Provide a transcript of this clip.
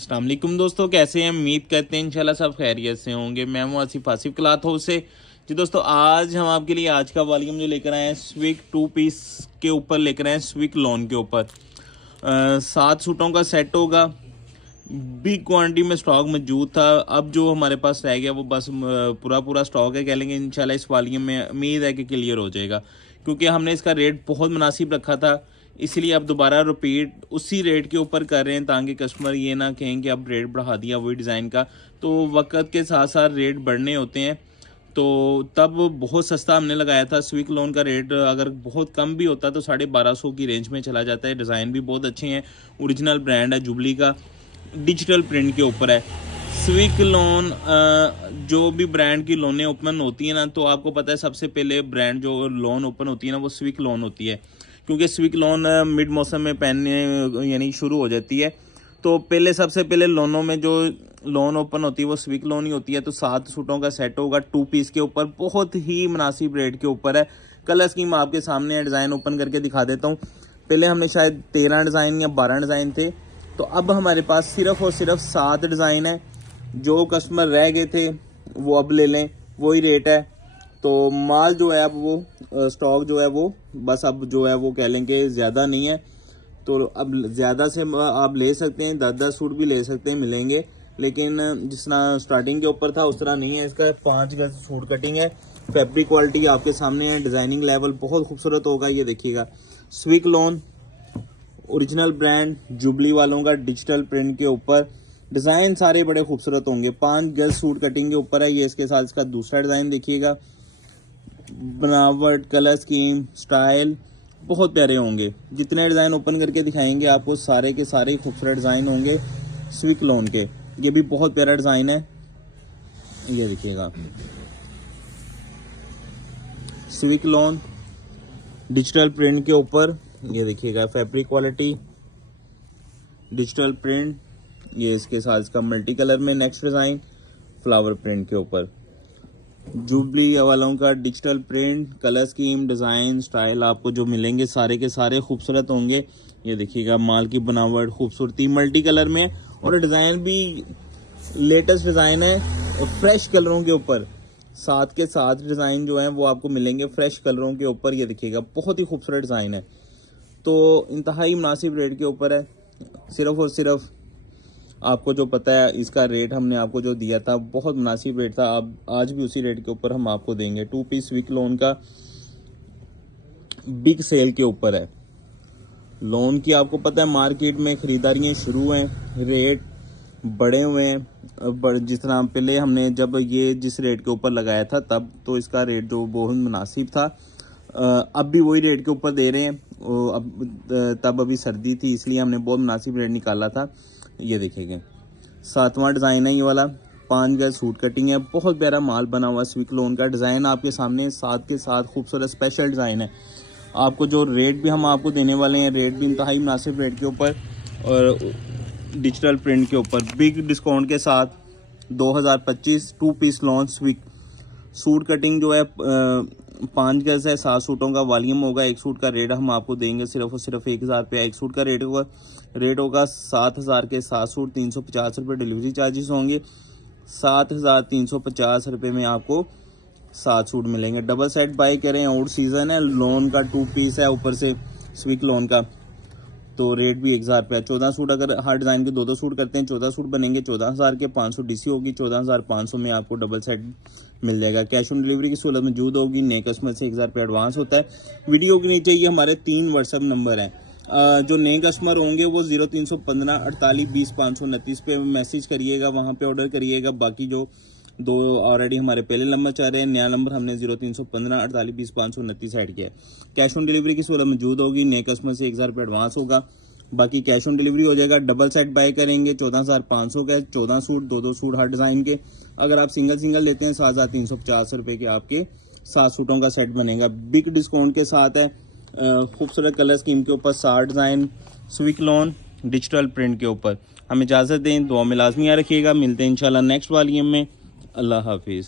अस्सलाम वालेकुम दोस्तों, कैसे हैं? उम्मीद करते हैं इंशाल्लाह सब खैरियत से होंगे। मैं हूं आसिफ क्लॉथ हाउस से। जी दोस्तों, आज हम आपके लिए आज का वॉल्यूम जो लेकर आए हैं स्विक 2 पीस के ऊपर लेकर आए हैं, स्विक लॉन के ऊपर 7 सूटों का सेट होगा। बिग क्वांटिटी में स्टॉक मौजूद था। अब जो हमारे पास रह गया वो बस पूरा स्टॉक है, कह लेंगे इंशाल्लाह इस वॉल्यूम में उम्मीद है कि क्लियर हो जाएगा, क्योंकि हमने इसका रेट बहुत मुनासिब रखा था। इसलिए अब दोबारा रिपीट उसी रेट के ऊपर कर रहे हैं, ताकि कस्टमर ये ना कहें कि अब रेट बढ़ा दिया वही डिज़ाइन का। तो वक्त के साथ साथ रेट बढ़ने होते हैं, तो तब बहुत सस्ता हमने लगाया था। स्विक लोन का रेट अगर बहुत कम भी होता तो 1250 की रेंज में चला जाता है। डिज़ाइन भी बहुत अच्छे हैं, ओरिजिनल ब्रांड है जुबली का, डिजिटल प्रिंट के ऊपर है। स्विक लोन जो भी ब्रांड की लोनें ओपन होती है ना, तो आपको पता है सबसे पहले ब्रांड जो लोन ओपन होती है ना वो स्विक लोन होती है, क्योंकि स्विक लोन मिड मौसम में पहनने यानी शुरू हो जाती है। तो पहले सबसे पहले लोनों में जो लोन ओपन होती है वो स्विक लोन ही होती है। तो 7 सूटों का सेट होगा 2 पीस के ऊपर, बहुत ही मुनासिब रेट के ऊपर है। कलर स्कीम आपके सामने है, डिज़ाइन ओपन करके दिखा देता हूँ। पहले हमने शायद 13 डिज़ाइन या 12 डिज़ाइन थे, तो अब हमारे पास सिर्फ और सिर्फ 7 डिज़ाइन है। जो कस्टमर रह गए थे वो अब ले लें, वही रेट है। तो माल जो है अब वो स्टॉक जो है वो बस अब जो है वो कह लें कि ज़्यादा नहीं है, तो अब ज़्यादा से आप ले सकते हैं, 10-10 सूट भी ले सकते हैं, मिलेंगे। लेकिन जिस तरह स्टार्टिंग के ऊपर था उस तरह नहीं है। इसका 5 गज सूट कटिंग है, फैब्रिक क्वालिटी आपके सामने है, डिज़ाइनिंग लेवल बहुत खूबसूरत होगा। ये देखिएगा, स्विक लोन ओरिजिनल ब्रांड जुबली वालों का डिजिटल प्रिंट के ऊपर, डिज़ाइन सारे बड़े खूबसूरत होंगे। 5 गज सूट कटिंग के ऊपर है ये। इसके साथ इसका दूसरा डिज़ाइन देखिएगा, बनावट, कलर स्कीम, स्टाइल बहुत प्यारे होंगे। जितने डिज़ाइन ओपन करके दिखाएंगे आपको सारे के सारे खूबसूरत डिज़ाइन होंगे स्विक लोन के। ये भी बहुत प्यारा डिज़ाइन है, ये देखिएगा, स्विक लोन डिजिटल प्रिंट के ऊपर। ये देखिएगा, फैब्रिक क्वालिटी, डिजिटल प्रिंट। ये इसके साथ इसका मल्टी कलर में नेक्स्ट डिज़ाइन फ्लावर प्रिंट के ऊपर, जुबली वालों का digital print, colour scheme, design, style आपको जो मिलेंगे सारे के सारे खूबसूरत होंगे। ये देखिएगा, माल की बनावट, खूबसूरती, मल्टी कलर में, और डिज़ाइन भी लेटेस्ट डिज़ाइन है और फ्रेश कलरों के ऊपर। 7 के 7 डिज़ाइन जो हैं वो आपको मिलेंगे फ्रेश कलरों के ऊपर। ये देखिएगा, बहुत ही खूबसूरत डिज़ाइन है, तो इंतहाई मुनासिब रेट के ऊपर है। सिर्फ और सिर्फ आपको जो पता है इसका रेट हमने आपको जो दिया था बहुत मुनासिब रेट था, अब आज भी उसी रेट के ऊपर हम आपको देंगे। 2 पीस स्विक लोन का बिग सेल के ऊपर है। लोन की आपको पता है मार्केट में खरीदारियां शुरू हैं, रेट बढ़े हुए हैं। जिस तरह पहले हमने जब ये जिस रेट के ऊपर लगाया था तब तो इसका रेट जो बहुत मुनासिब था, अब भी वही रेट के ऊपर दे रहे हैं। अब तब अभी सर्दी थी इसलिए हमने बहुत मुनासिब रेट निकाला था। ये देखेंगे, 7वां डिज़ाइन है ये वाला, 5 गज सूट कटिंग है, बहुत प्यारा माल बना हुआ स्विक लोन का। डिज़ाइन आपके सामने 7 के 7 खूबसूरत स्पेशल डिज़ाइन है। आपको जो रेट भी हम आपको देने वाले हैं, रेट भी इंतहाई मुनासिब रेट के ऊपर और डिजिटल प्रिंट के ऊपर, बिग डिस्काउंट के साथ 2025 2 पीस लॉन स्विक सूट कटिंग जो है 5 गज है, 7 सूटों का वॉल्यूम होगा। एक सूट का रेट हम आपको देंगे सिर्फ और सिर्फ 1000 रुपया। एक सूट का रेट होगा 7000 के 7 सूट, 350 रुपये डिलीवरी चार्जेस होंगे। 7350 रुपये में आपको 7 सूट मिलेंगे। डबल सेट बाई करें, आउट सीजन है, लोन का 2 पीस है ऊपर से स्विक लोन का, तो रेट भी 1000 रुपया। 14 सूट अगर हर डिज़ाइन के 2-2 सूट करते हैं, 14 सूट बनेंगे 14000 के। 500 डीसी होगी, 14500 में आपको डबल सेट मिल जाएगा। कैश ऑन डिलीवरी की सहूलत मौजूद होगी। नए कस्टमर से 1000 रुपया एडवांस होता है। वीडियो के नीचे ये हमारे 3 व्हाट्सएप नंबर हैं। जो नए कस्टमर होंगे वो 0315 48 20 529 पे मैसेज करिएगा, वहाँ पे ऑर्डर करिएगा। बाकी जो 2 ऑलरेडी हमारे पहले नंबर चल रहे हैं, नया नंबर हमने 0315 48 20 529 ऐड किया है। कैश ऑन डिलीवरी की सहूलत मौजूद होगी। नए कस्टमर से 1000 रुपये एडवांस होगा, बाकी कैश ऑन डिलीवरी हो जाएगा। डबल सेट बाय करेंगे 14500 का, 14 सूट 2-2 सूट हर डिज़ाइन के। अगर आप सिंगल लेते हैं 7350 रुपये के आपके 7 सूटों का सेट बनेगा। बिग डिस्काउंट के साथ है, खूबसूरत कलर स्कीम के ऊपर 7 डिज़ाइन स्विक लोन डिजिटल प्रिंट के ऊपर। हमें इजाज़त दें, दुआ में लाजमी रखिएगा। मिलते हैं इंशाल्लाह नेक्स्ट वॉल्यूम में। अल्लाह हाफिज़।